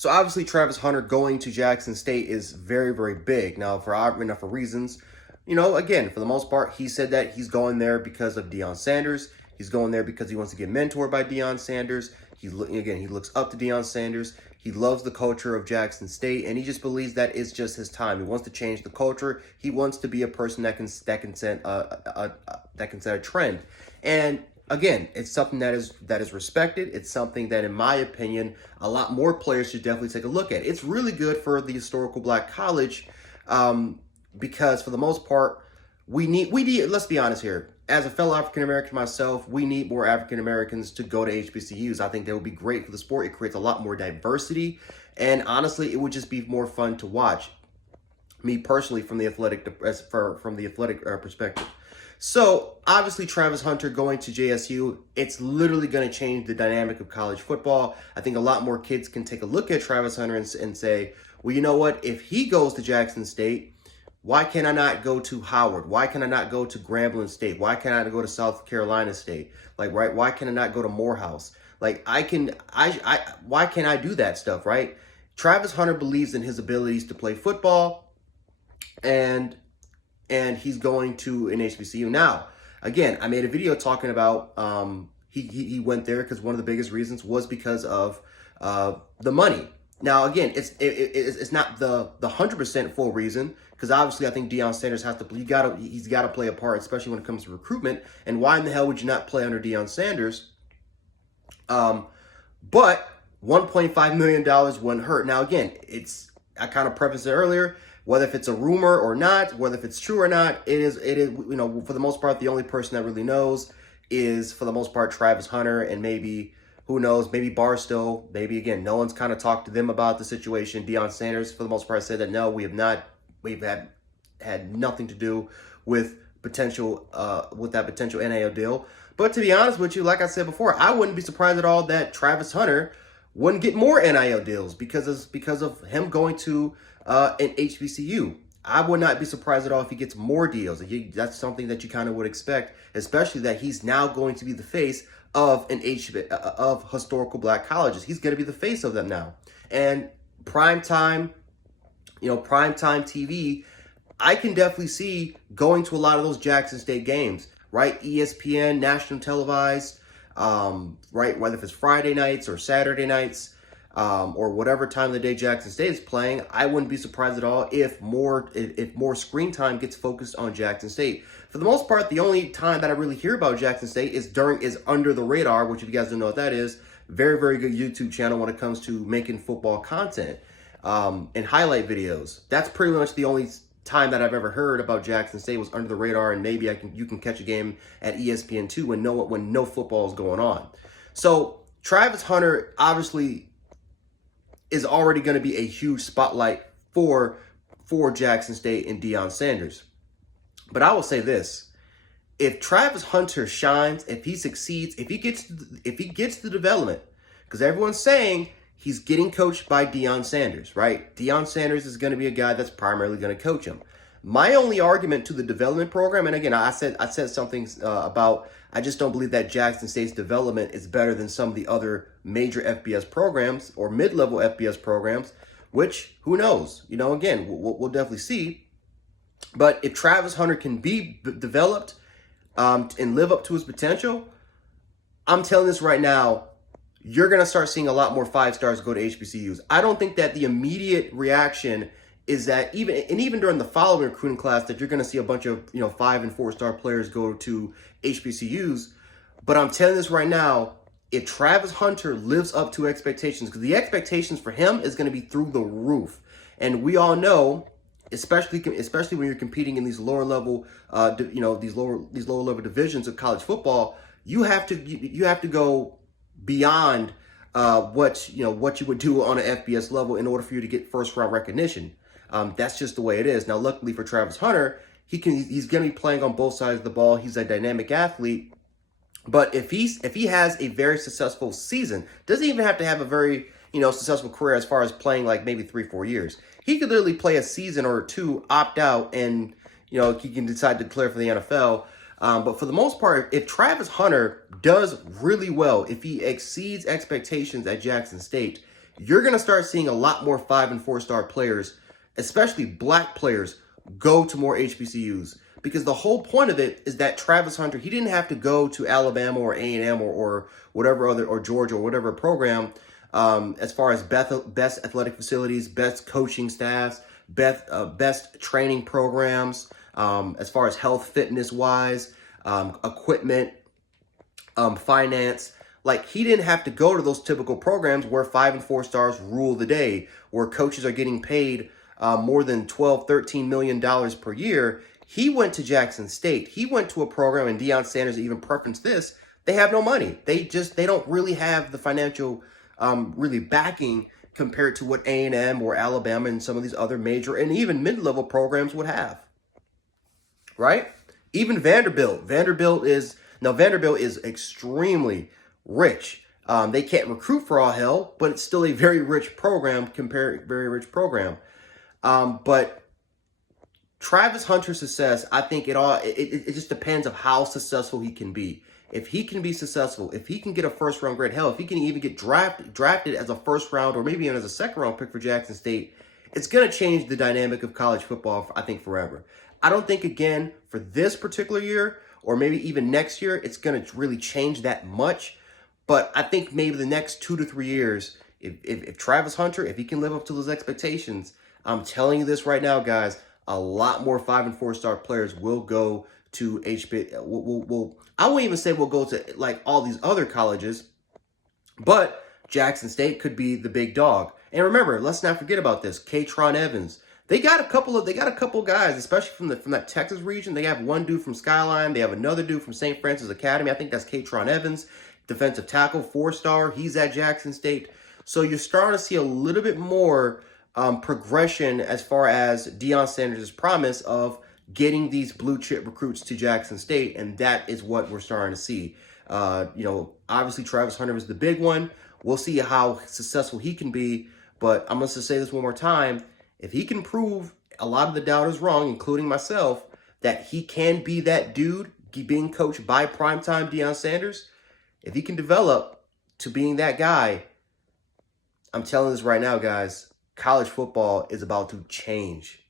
So obviously Travis Hunter going to Jackson State is very, very big. Now for reasons, again, for the most part, he said that he's going there because of Deion Sanders. He's going there because he wants to get mentored by Deion Sanders. He looks up to Deion Sanders. He loves the culture of Jackson State, and he just believes that it's just his time. He wants to change the culture. He wants to be a person that can set a trend. And again, it's something that is respected. It's something that, in my opinion, a lot more players should definitely take a look at. It's really good for the historical black college, because for the most part, we need. Let's be honest here. As a fellow African American myself, we need more African Americans to go to HBCUs. I think that would be great for the sport. It creates a lot more diversity, and honestly, it would just be more fun to watch. Me personally, from the athletic perspective. So obviously, Travis Hunter going to JSU, it's literally going to change the dynamic of college football. I think a lot more kids can take a look at Travis Hunter and say, well, you know what? If he goes to Jackson State, why can I not go to Howard? Why can I not go to Grambling State? Why can I not go to South Carolina State? Right? Why can I not go to Morehouse? Why can I do that stuff, right? Travis Hunter believes in his abilities to play football, and he's going to an HBCU. Now, again, I made a video talking about he went there because one of the biggest reasons was because of the money. Now, again, it's not the 100% full reason, because obviously I think Deion Sanders he's got to play a part, especially when it comes to recruitment. And why in the hell would you not play under Deion Sanders? But $1.5 million wouldn't hurt. Now, again, I kind of prefaced it earlier. Whether if it's a rumor or not, whether if it's true or not, it is, for the most part, the only person that really knows is, for the most part, Travis Hunter, and maybe, who knows, maybe Barstow. Maybe, again, no one's kind of talked to them about the situation. Deion Sanders, for the most part, said that no, we've had nothing to do with that potential NIL deal. But to be honest with you, like I said before, I wouldn't be surprised at all that Travis Hunter wouldn't get more NIL deals because of him going to an HBCU. I would not be surprised at all if he gets more deals. That's something that you kind of would expect, especially that he's now going to be the face of of historical black colleges. He's going to be the face of them now. And primetime TV, I can definitely see going to a lot of those Jackson State games, right? ESPN, national televised, right? Whether if it's Friday nights or Saturday nights, or whatever time of the day Jackson State is playing, I wouldn't be surprised at all if more screen time gets focused on Jackson State. For the most part, the only time that I really hear about Jackson State is Under the Radar, which, if you guys don't know what that is, very, very good YouTube channel when it comes to making football content, and highlight videos. That's pretty much the only time that I've ever heard about Jackson State was Under the Radar, and maybe you can catch a game at ESPN2 when no football is going on. So Travis Hunter obviously is already going to be a huge spotlight for Jackson State and Deion Sanders. But I will say this: if Travis Hunter shines, if he succeeds, if he gets the development, because everyone's saying he's getting coached by Deion Sanders, right? Deion Sanders is going to be a guy that's primarily going to coach him. My only argument to the development program, and again, I said something about, I just don't believe that Jackson State's development is better than some of the other major FBS programs or mid-level FBS programs, which, who knows? Again, we'll definitely see. But if Travis Hunter can be developed and live up to his potential, I'm telling this right now, you're going to start seeing a lot more 5-stars go to HBCUs. I don't think that the immediate reaction is that even during the following recruiting class that you're going to see a bunch of 5 and 4-star players go to HBCUs. But I'm telling this right now, if Travis Hunter lives up to expectations, because the expectations for him is going to be through the roof, and we all know, especially when you're competing in these lower level, these lower level divisions of college football, you have to go beyond what you would do on an FBS level in order for you to get first round recognition. That's just the way it is. Now, luckily for Travis Hunter, he's going to be playing on both sides of the ball. He's a dynamic athlete. But if he has a very successful season, doesn't even have to have a very successful career as far as playing like maybe 3-4 years. He could literally play a season or two, opt out, and he can decide to declare for the NFL. But for the most part, if Travis Hunter does really well, if he exceeds expectations at Jackson State, you're going to start seeing a lot more 5 and 4-star players, especially black players, go to more HBCUs. Because the whole point of it is that Travis Hunter, he didn't have to go to Alabama or A&M or whatever other, or Georgia or whatever program, as far as best athletic facilities, best coaching staffs, best training programs, as far as health, fitness wise, equipment, finance. Like, he didn't have to go to those typical programs where 5 and 4 stars rule the day, where coaches are getting paid more than $12-13 million per year. He went to Jackson State. He went to a program, and Deion Sanders even preferenced this. They have no money. They don't really have the financial really backing compared to what A&M or Alabama and some of these other major and even mid-level programs would have. Right? Even Vanderbilt. Vanderbilt is extremely rich. They can't recruit for all hell, but it's still a very rich program, very rich program. But Travis Hunter's success, I think it just depends on how successful he can be. If he can be successful, if he can get a first-round grade, hell, if he can even get drafted as a first-round or maybe even as a second-round pick for Jackson State, it's going to change the dynamic of college football, I think, forever. I don't think, again, for this particular year or maybe even next year, it's going to really change that much. But I think maybe the next 2 to 3 years, if Travis Hunter, if he can live up to those expectations, I'm telling you this right now, guys, a lot more 5 and 4-star players will go to HB. I won't even say we'll go to like all these other colleges, but Jackson State could be the big dog. And remember, let's not forget about this. Katron Evans. They got a couple guys, especially from that Texas region. They have one dude from Skyline. They have another dude from St. Francis Academy. I think that's Katron Evans, defensive tackle, 4-star. He's at Jackson State. So you're starting to see a little bit more progression as far as Deion Sanders' promise of getting these blue chip recruits to Jackson State, and that is what we're starting to see. Obviously Travis Hunter is the big one. We'll see how successful he can be, but I'm going to say this one more time. If he can prove a lot of the doubters wrong, including myself, that he can be that dude being coached by primetime Deion Sanders, if he can develop to being that guy, I'm telling this right now, guys, college football is about to change.